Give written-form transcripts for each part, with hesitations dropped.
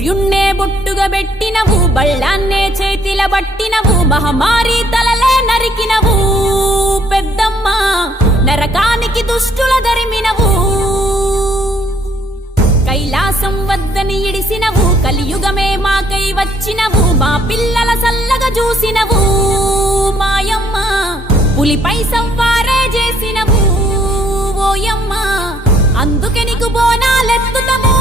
సూర్యున్నే బొట్టుగా పెట్టినవు, బళ్ళాన్నే చేతిల బట్టినవు, మహమారి తలలే నరికినవు పెద్దమ్మ, నరకానికి దుష్టుల దరిమినవు. కైలాసం వద్దని ఇడిసినవు, కలియుగమే మాకై వచ్చినవు, మా పిల్లల సల్లగా చూసినవు మాయమ్మ, పులిపై సవ్వారే చేసినవు ఓయమ్మ, అందుకే నీకు బోనాలెత్తుతము.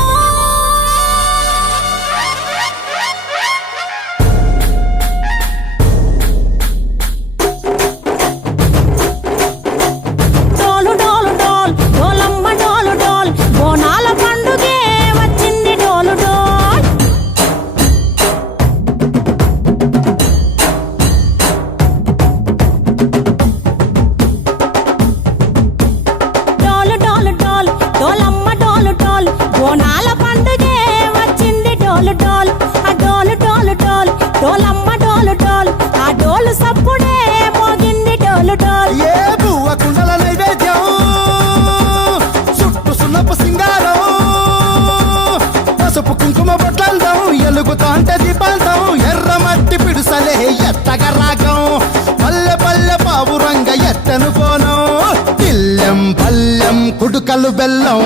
కుడుకలు బెల్లం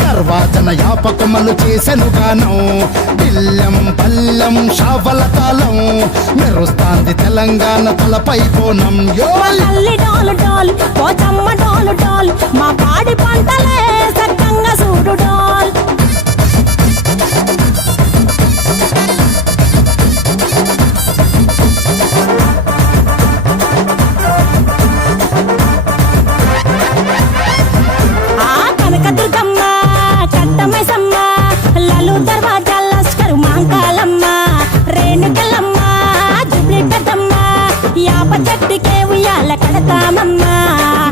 తర్వాతన యాపకమలు చేసెను గానం, బిల్లం పల్లెం షావల తాళం మెరుస్తాంది తెలంగాణ తలపై బోనం. మా పాడి పంటలే సక్కంగా చూడు డాల్.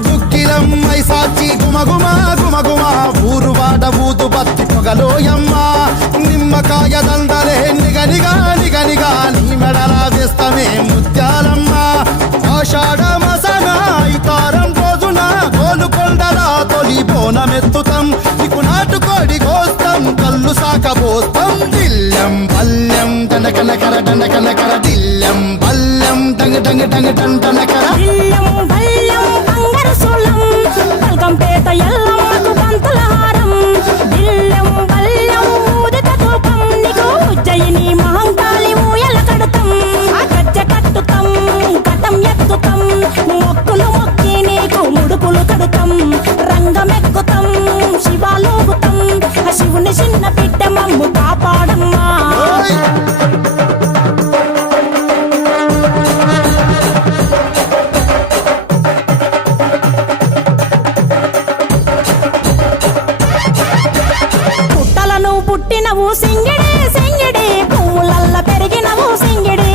దుక్కిలమ్మై సాచి గుమగుమా గుమగుమా ఊరువాడ ఊదు బత్తి పొగలోయమ్మ, నిమ్మకాయ దండలే నిగనిగా నిగనిగా నీ మెడలా వేస్తమే ముత్యాలమ్మ. ఆషాఢ మసన ఇతారం రోజున గోలుకొండలా తొలి బోనమెత్తుతాం, నీకు నాటుకోడి కోస్తాం కళ్ళు సాకబోస్తాం. దిల్లం పల్లెం దండకనకర దండకనకర దిల్లం పల్లెం డంగ డంగ డంగ డండనకర పేట ఎల్లమ్మకు పంతుల హారం, బిల్లం బల్లం ఊదిత ధూపం, నీకు ఉజ్జయిని మహంకాళి ఊయల కడుతాం, గజ్జ కట్టుతాం కటం ఎత్తుతాం, మొక్కులు మొక్కి నీకు ముడుపులు కడుతాం, రంగమెక్కుతాం శివాలోగుతాం, శివుని చిన్న బిడ్డ మమ్ము కాపాడమ్మా. పుట్టినవు సింగిడి సింగిడి, పువ్వులల్ల పెరిగినవు సింగిడి,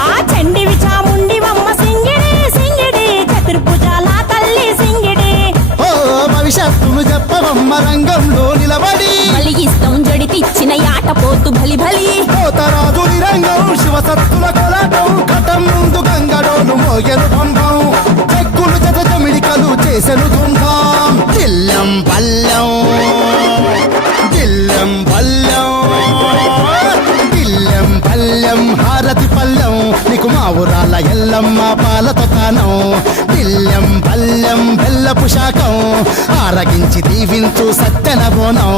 ఆ చండివి చాముండివమ్మ సింగిడి సింగిడి, చతుర్భుజాల తల్లి సింగిడి. ఓ భవిష్యత్తును చెప్పవమ్మ రంగంలో నిలబడి, బలిగిస్తాం జడితిచ్చిన యాట పోతు బలి బలి, పోతరాజు నిరంగం శివసత్తుల కొలాటం, కటం ముందు గంగడోను మోగెను పంపం, చెక్కులు జత జమిడికలు చేసెను దుంభం. దిల్లం పల్లెం దిల్లం పల్లెం దిల్లం పల్లెం హారతి పల్లెం, నీకు మా ఊరాల ఎల్లమ్మ పాలతో తానం, దిల్లం పల్లెం బెల్లపు శాఖం ఆరగించి దీవించు సత్యన బోనం.